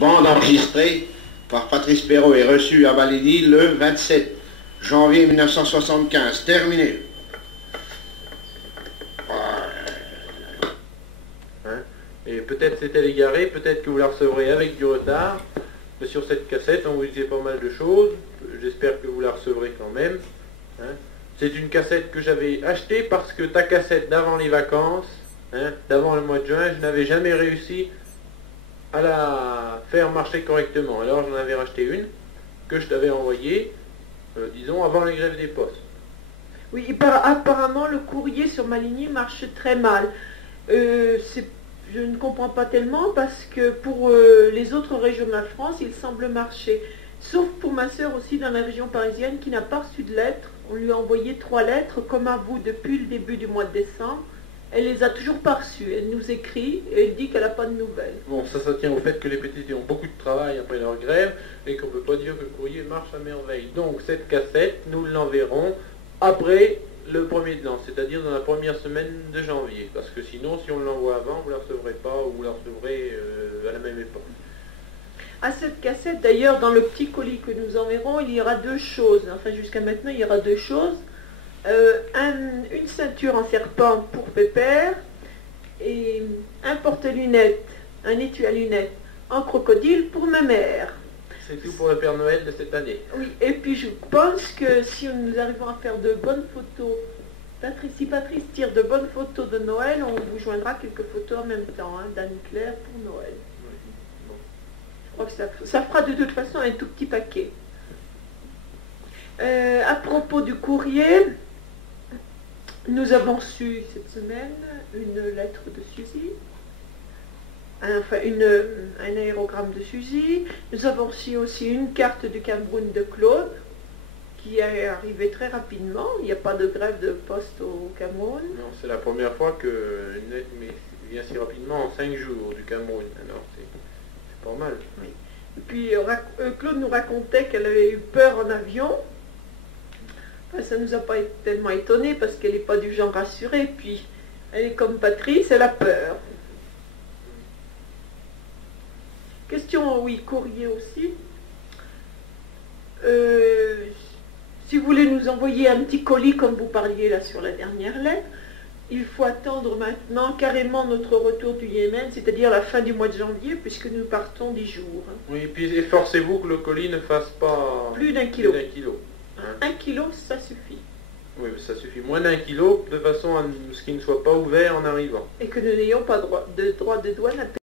Bande enregistrée par Patrice Perrault et reçue à Malini le 27 janvier 1975. Terminé. Et peut-être c'est-elle égarée, peut-être que vous la recevrez avec du retard. Mais sur cette cassette, on vous disait pas mal de choses. J'espère que vous la recevrez quand même. C'est une cassette que j'avais achetée parce que ta cassette d'avant les vacances, d'avant le mois de juin, je n'avais jamais réussi à la faire marcher correctement. Alors j'en avais racheté une que je t'avais envoyée, disons, avant la grève des postes. Oui, apparemment le courrier sur ma lignée marche très mal. Je ne comprends pas tellement parce que pour les autres régions de la France, il semble marcher. Sauf pour ma sœur aussi dans la région parisienne qui n'a pas reçu de lettres. On lui a envoyé 3 lettres comme à vous depuis le début du mois de décembre. Elle les a toujours pas reçues. Elle nous écrit et elle dit qu'elle n'a pas de nouvelles. Bon, ça tient au fait que les pétitions ont beaucoup de travail après leur grève et qu'on ne peut pas dire que le courrier marche à merveille. Donc cette cassette, nous l'enverrons après le 1er de l'an, c'est-à-dire dans la première semaine de janvier. Parce que sinon, si on l'envoie avant, vous ne la recevrez pas ou vous la recevrez à la même époque. À cette cassette, d'ailleurs, dans le petit colis que nous enverrons, il y aura 2 choses. Enfin, jusqu'à maintenant, il y aura 2 choses. Une ceinture en serpent pour Pépère et un porte-lunettes, un étui à lunettes en crocodile pour ma mère. C'est tout pour le Père Noël de cette année. Oui, et puis je pense que si nous arrivons à faire de bonnes photos, si Patrice tire de bonnes photos de Noël, on vous joindra quelques photos en même temps, d'Anne-Claire pour Noël. Oui. Bon. Je crois que ça fera de toute façon un tout petit paquet. À propos du courrier, nous avons reçu cette semaine une lettre de Suzy, enfin un aérogramme de Suzy. Nous avons reçu aussi une carte du Cameroun de Claude, qui est arrivée très rapidement. Il n'y a pas de grève de poste au Cameroun. Non, c'est la première fois qu'une lettre vient si rapidement en 5 jours du Cameroun. Alors c'est pas mal. Oui. Et puis Claude nous racontait qu'elle avait eu peur en avion. Enfin, ça ne nous a pas tellement étonnés parce qu'elle n'est pas du genre rassurée. Puis elle est comme Patrice, elle a peur. Question, oui, courrier aussi. Si vous voulez nous envoyer un petit colis comme vous parliez là sur la dernière lettre, il faut attendre maintenant carrément notre retour du Yémen, c'est-à-dire la fin du mois de janvier, puisque nous partons 10 jours. Oui, et puis efforcez-vous que le colis ne fasse pas plus d'1 kilo. 1 kilo, ça suffit. Oui, ça suffit. Moins d'1 kilo, de façon à ce qu'il ne soit pas ouvert en arrivant. Et que nous n'ayons pas droit de douane à payer.